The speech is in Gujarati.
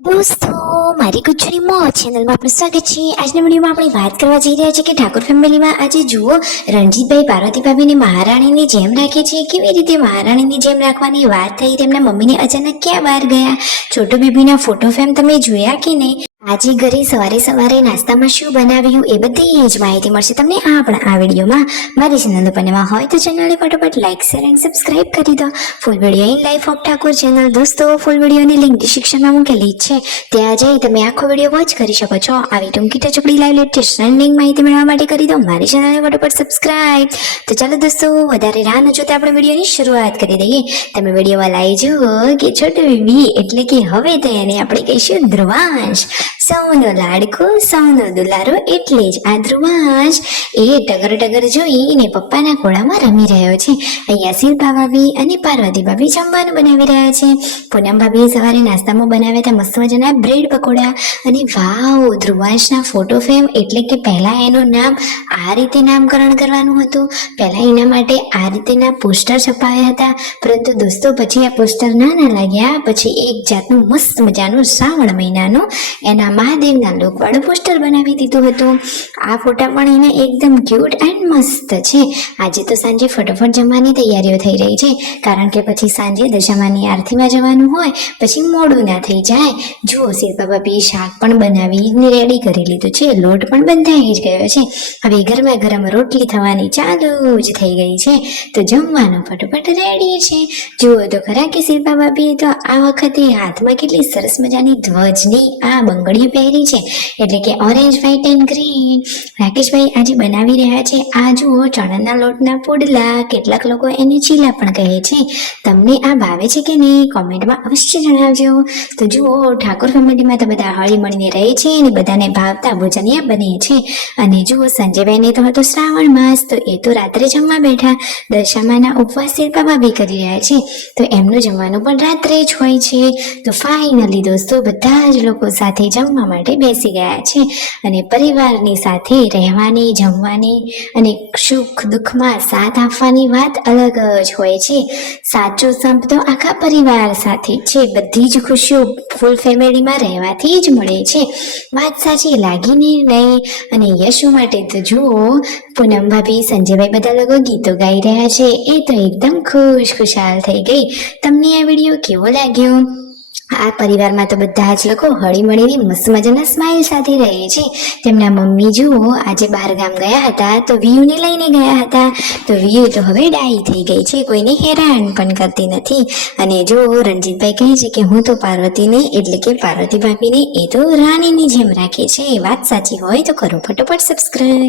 દોસ્તો, મારી ગુજ્જુની મોજ ચેનલમાં આપનું સ્વાગત છે। આજના વિડીયોમાં આપણે વાત કરવા જઈ રહ્યા છીએ કે ઠાકોર ફેમિલીમાં આજે જુઓ રણજીતભાઈ પાર્વતી ભાભીને મહારાણીની જેમ રાખે છે। કેવી રીતે મહારાણીની જેમ રાખવાની વાત થઈ, તેમના મમ્મીને અચાનક ક્યાં બહાર ગયા, છોટુ બેબીના ફોટો ફ્રેમ તમે જોયા કે નહીં, આજે ઘરે સવારે સવારે નાસ્તામાં શું બનાવ્યું એ બધી જ માહિતી મળશે તમને આ વિડીયોમાં। મારી ચેનલ પર નવા હોય તો ચેનલને ફટાફટ લાઈક શેર એન્ડ સબસ્ક્રાઇબ કરી દો। Full video in life of Thakor channel દોસ્તો, ફૂલ વિડીયોની લિંક ડિસ્ક્રિપ્શનમાં મૂકેલી છે, ત્યાં જઈ તમે આખો વિડીયો વોચ કરી શકો છો। આવી ટૂંકી ટચકડી લાઈવ લેટેસ્ટ ટ્રેન્ડિંગ માહિતી મેળવવા માટે કરી દો મારી ચેનલને ફટાફટ સબસ્ક્રાઇબ। તો ચાલો દોસ્તો, વધારે રાહ ન જોતા આપણે વિડીયોની શરૂઆત કરી દઈએ। તમે વિડીયોમાં લાવી જુઓ કે છોટુ બેબી એટલે કે હવે તો એને આપણે કહીશું ધ્રુવાંશ, સૌનો લાડકો સૌનો દુલારો, એટલે જ આ ધ્રુવાંશ એ ટગર ટગર જોઈને પપ્પાના ખોળામાં રમી રહ્યો છે। અહીંયા શિલ્પા ભાભી અને પાર્વતી ભાભી જમવાનું બનાવી રહ્યા છે। પૂનમ ભાભીએ સવારે નાસ્તામાં બનાવ્યા હતા મસ્ત મજાના બ્રેડ પકોડા, અને વાવ, ધ્રુવાંશના ફોટો ફ્રેમ એટલે કે પહેલા એનું નામ આ રીતે નામકરણ કરવાનું હતું, પહેલા એના માટે આ રીતેના પોસ્ટર છપાયા હતા, પરંતુ દોસ્તો પછી આ પોસ્ટર ના લાગ્યા, પછી એક જાતનું મસ્ત મજાનું શ્રાવણ મહિનાનું એના મહાદેવના લોકવાળું પોસ્ટર બનાવી દીધું હતું। આ ફોટા પણ એને એકદમ ક્યુટ એન્ડ મસ્ત છે। આજે તો સાંજે ફટાફટ જમવાની તૈયારીઓ થઈ રહી છે, કારણ કે પછી સાંજે દશામાની આરતીમાં જવાનું હોય, પછી મોડું ના થઈ જાય। જુઓ, શિલ્પા ભાભીએ શાક પણ બનાવીને રેડી કરી લીધું છે, લોટ પણ બંધાઈ જ ગયો છે, હવે ગરમા ગરમ રોટલી થવાની ચાલુ જ થઈ ગઈ છે, તો જમવાનું ફટાફટ રેડી છે। જુઓ તો ખરા કે શિલ્પા ભાભીએ તો આ વખતે હાથમાં કેટલી સરસ મજાની ધ્વજની આ બંગડીઓ પહેરી છે, એટલે કે ઓરેન્જ વ્હાઇટ એન્ડ ગ્રીન। રાકેશભાઈ આજે બનાવી રહ્યા છે આ જુઓ ચણાના લોટના પુડલા, કેટલાક લોકો એને ચીલા પણ કહે છે। તમને આ ભાવે છે કે નહીં કોમેન્ટમાં અવશ્ય જણાવજો। તો જુઓ, ઠાકોર ફેમિલીમાં તો બધા હળી મળીને રહે છે અને બધાને ભાવતા ભોજનિયા બને છે। અને જુઓ, સંજયભાઈને તો હતો શ્રાવણ માસ, તો એ તો રાત્રે જમવા બેઠા, દશામાના ઉપવાસ શિલ્પા ભાભી કરી રહ્યા છે, તો એમનું જમવાનું પણ રાત્રે જ હોય છે। તો ફાઇનલી દોસ્તો, બધા જ લોકો સાથે જમવા માટે બેસી ગયા છે, અને પરિવારની સાથે રહેવાની, જમવાની અને સુખ દુઃખમાં સાથ આપવાની વાત અલગ જ હોય છે। સાચો સંપ તો આખા પરિવાર સાથે છે, બધી જ ખુશીઓ ફૂલ ફેમિલીમાં રહેવાથી જ મળે છે। વાત સાચી લાગીને નહીં? અને યશુ માટે તો જુઓ, પૂનમ ભાભી, સંજયભાઈ બધા લોકો ગીતો ગાઈ રહ્યા છે, એ તો એકદમ ખુશખુશાલ થઈ ગઈ। તમને આ વિડીયો કેવો લાગ્યો? આ પરિવારમાં તો બધા જ લોકો હળી મળીને મસ્ત મજાના સ્માઇલ સાથે રહે છે। તેમના મમ્મી જુઓ આજે બહાર ગામ ગયા હતા, તો વિયુને લઈને ગયા હતા, તો વિયુ તો હવે ડાઈ થઈ ગઈ છે, કોઈને હેરાન પણ કરતી નથી। અને જો રણજીતભાઈ કહે છે કે હું તો પાર્વતીને એટલે કે પાર્વતી ભાભીને એ તો રાણીની જેમ રાખે છે। વાત સાચી હોય તો કરો ફટોફટ સબસ્ક્રાઇબ।